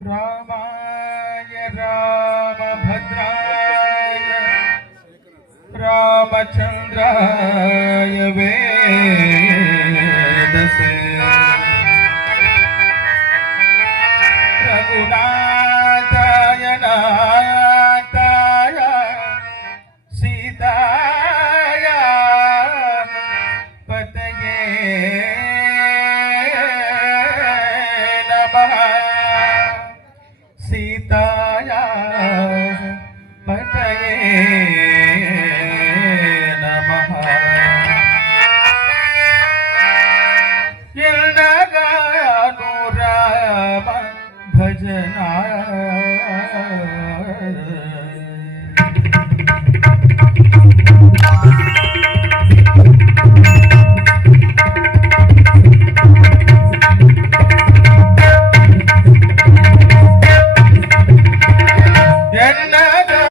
रामाय रामभद्राय रामचन्द्राय वेदसे रघुनाथाय नाथाय सीताय पतये नमः सीताय पतये नमः राम भजना